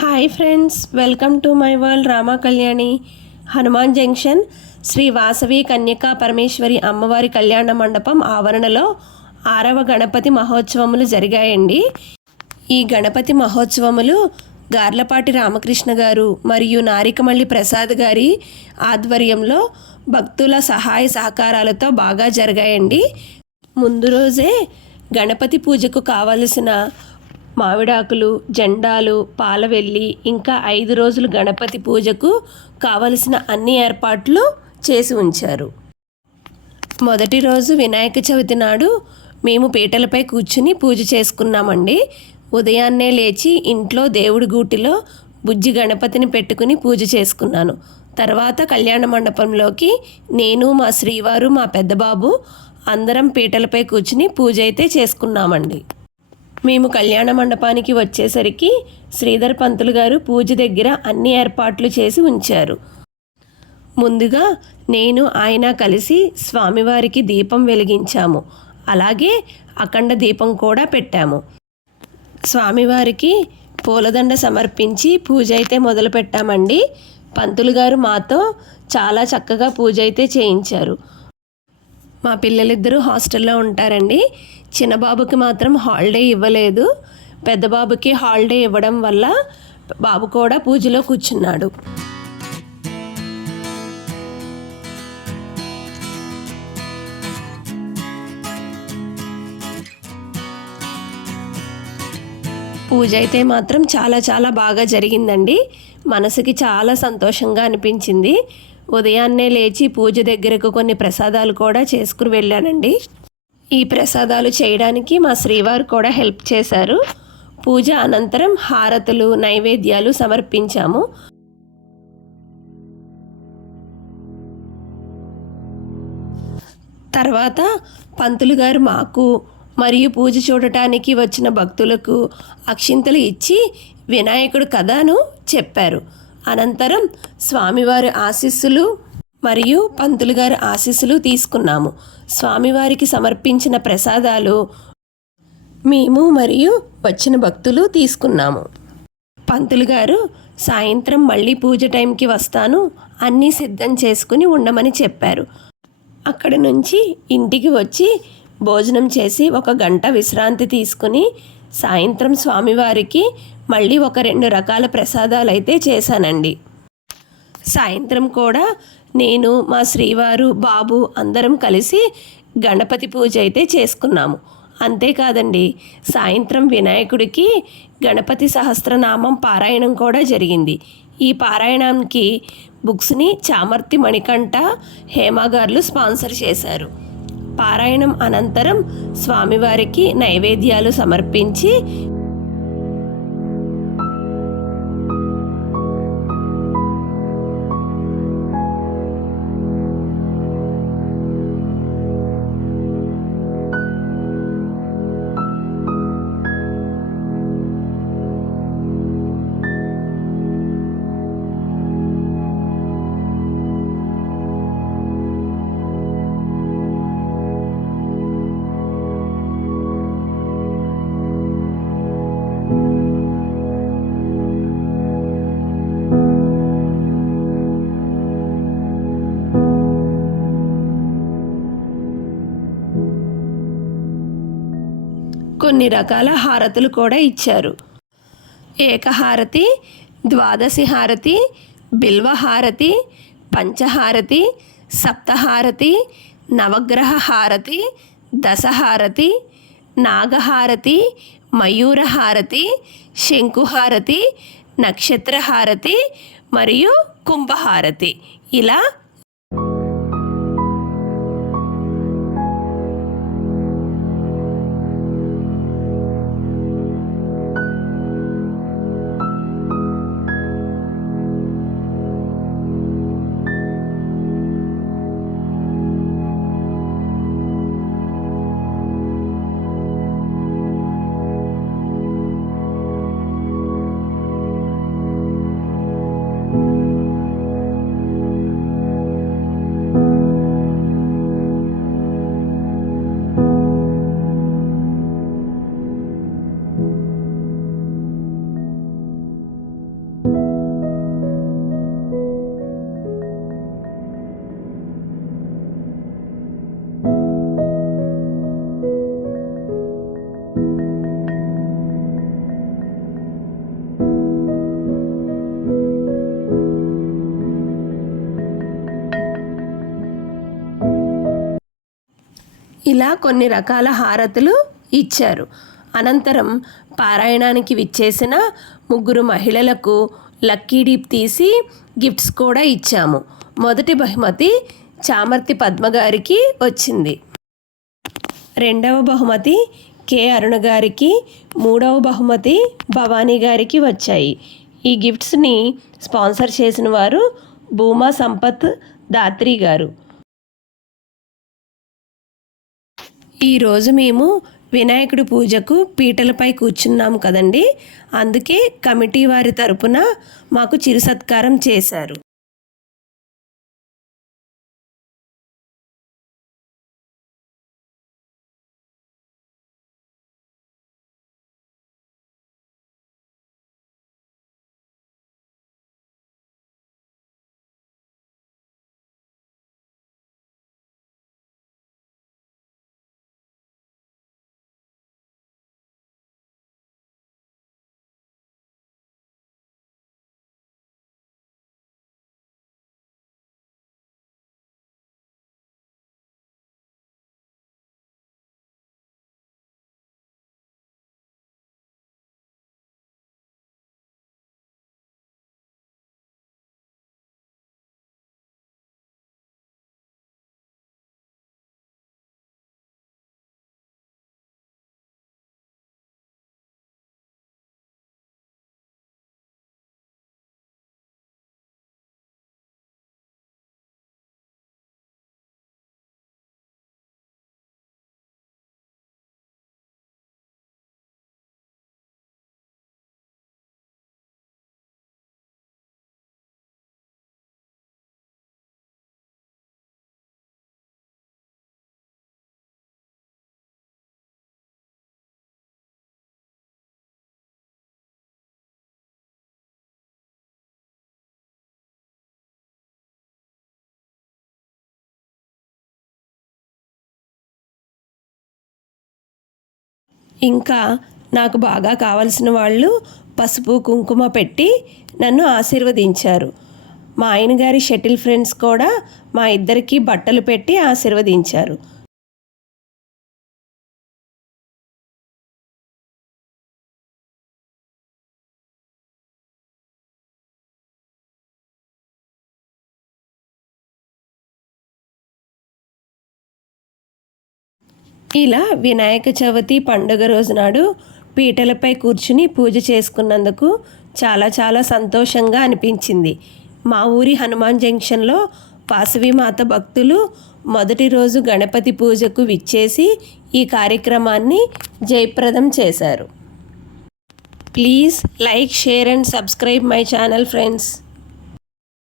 Hi friends welcome to my world Rama Kalyani. Hanuman Junction Shri Vasavi Kanyaka Parameshwari అమ్మవారి కళ్యాణ మండపం ఆవరణలో ఆరవ గణపతి మహోత్సవములు జరిగాయండి. ఈ గణపతి మహోత్సవములు గార్లపాటి రామకృష్ణ గారు మరియు నారికమల్లి ప్రసాద్ గారి ఆధ్వర్యంలో భక్తుల సహాయ సహకారాలతో బాగా జరిగాయండి. ముందు రోజే గణపతి పూజకు కావలసిన మామిడాకులు జెండాలు పాలవెల్లి ఇంకా ఐదు రోజులు గణపతి పూజకు కావలసిన అన్ని ఏర్పాట్లు చేసి ఉంచారు. మొదటి రోజు వినాయక చవితి నాడు మేము పీటలపై కూర్చుని పూజ చేసుకున్నామండి. ఉదయాన్నే లేచి ఇంట్లో దేవుడి గూటిలో బుజ్జి గణపతిని పెట్టుకుని పూజ చేసుకున్నాను. తర్వాత కళ్యాణ మండపంలోకి నేను మా శ్రీవారు మా పెద్దబాబు అందరం పీటలపై కూర్చుని పూజ అయితే చేసుకున్నామండి. మేము కళ్యాణ మండపానికి వచ్చేసరికి శ్రీధర్ పంతులు గారు పూజ దగ్గర అన్ని ఏర్పాట్లు చేసి ఉంచారు. ముందుగా నేను ఆయన కలిసి స్వామివారికి దీపం వెలిగించాము. అలాగే అఖండ దీపం కూడా పెట్టాము. స్వామివారికి పూలదండ సమర్పించి పూజ అయితే మొదలు పెట్టామండి. పంతులు గారు మాతో చాలా చక్కగా పూజ అయితే చేయించారు. మా పిల్లలిద్దరూ హాస్టల్లో ఉంటారండి. చిన్నబాబుకి మాత్రం హాలిడే ఇవ్వలేదు. పెద్ద బాబుకి హాలిడే ఇవ్వడం వల్ల బాబు కూడా పూజలో కూర్చున్నాడు. పూజ అయితే మాత్రం చాలా చాలా బాగా జరిగిందండి. మనసుకి చాలా సంతోషంగా అనిపించింది. ఉదయాన్నే లేచి పూజ దగ్గరకు కొన్ని ప్రసాదాలు కూడా చేసుకుని వెళ్ళానండి. ఈ ప్రసాదాలు చేయడానికి మా శ్రీవారు కూడా హెల్ప్ చేశారు. పూజ అనంతరం హారతులు నైవేద్యాలు సమర్పించాము. తర్వాత పంతులు గారు మాకు మరియు పూజ చూడటానికి వచ్చిన భక్తులకు అక్షింతలు ఇచ్చి వినాయకుడు కథను చెప్పారు. అనంతరం స్వామివారి ఆశీస్సులు మరియు పంతులు గారి ఆశీస్సులు తీసుకున్నాము. స్వామివారికి సమర్పించిన ప్రసాదాలు మేము మరియు వచ్చిన భక్తులు తీసుకున్నాము. పంతులు గారు సాయంత్రం మళ్ళీ పూజ టైంకి వస్తాను అన్నీ సిద్ధం చేసుకుని ఉండమని చెప్పారు. అక్కడి నుంచి ఇంటికి వచ్చి భోజనం చేసి ఒక గంట విశ్రాంతి తీసుకుని సాయంత్రం స్వామివారికి మళ్ళీ ఒక రెండు రకాల ప్రసాదాలు అయితే చేశానండి. సాయంత్రం కూడా నేను మా శ్రీవారు బాబు అందరం కలిసి గణపతి పూజ అయితే చేసుకున్నాము. అంతేకాదండి సాయంత్రం వినాయకుడికి గణపతి సహస్రనామం పారాయణం కూడా జరిగింది. ఈ పారాయణానికి బుక్స్ని చామర్తి మణికంఠ హేమ స్పాన్సర్ చేశారు. పారాయణం అనంతరం స్వామివారికి నైవేద్యాలు సమర్పించి కొన్ని రకాల హారతులు కూడా ఇచ్చారు. ఏకహారతి ద్వాదశి హారతి బిల్వహారతి పంచహారతి సప్తహారతి నవగ్రహ హారతి దశహారతి నాగహారతి మయూరహారతి శంకుహారతి నక్షత్రహారతి మరియు కుంభహారతి. ఇలా ఇలా కొన్ని రకాల హారతులు ఇచ్చారు. అనంతరం పారాయణానికి విచ్చేసిన ముగ్గురు మహిళలకు లక్కీ డీప్ తీసి గిఫ్ట్స్ కూడా ఇచ్చాము. మొదటి బహుమతి చామర్తి పద్మ గారికి వచ్చింది. రెండవ బహుమతి కె అరుణ గారికి మూడవ బహుమతి భవానీ గారికి వచ్చాయి. ఈ గిఫ్ట్స్ని స్పాన్సర్ చేసిన వారు భూమా సంపత్ దాత్రి గారు. ఈరోజు మేము వినాయకుడి పూజకు పీటలపై కూర్చున్నాము కదండి. అందుకే కమిటీ వారి తరపున మాకు చిరు సత్కారం చేశారు. ఇంకా నాకు బాగా కావలసిన వాళ్ళు పసుపు కుంకుమ పెట్టి నన్ను ఆశీర్వదించారు. మా ఆయన గారి షటిల్ ఫ్రెండ్స్ కూడా మా ఇద్దరికి బట్టలు పెట్టి ఆశీర్వదించారు. ఇలా వినాయక చవితి పండుగ రోజు నాడు పీటలపై కూర్చుని పూజ చేసుకున్నందుకు చాలా చాలా సంతోషంగా అనిపించింది. మా ఊరి హనుమాన్ జంక్షన్లో వాసవిమాత భక్తులు మొదటి రోజు గణపతి పూజకు విచ్చేసి ఈ కార్యక్రమాన్ని జయప్రదం చేశారు. Please like share and subscribe my channel friends.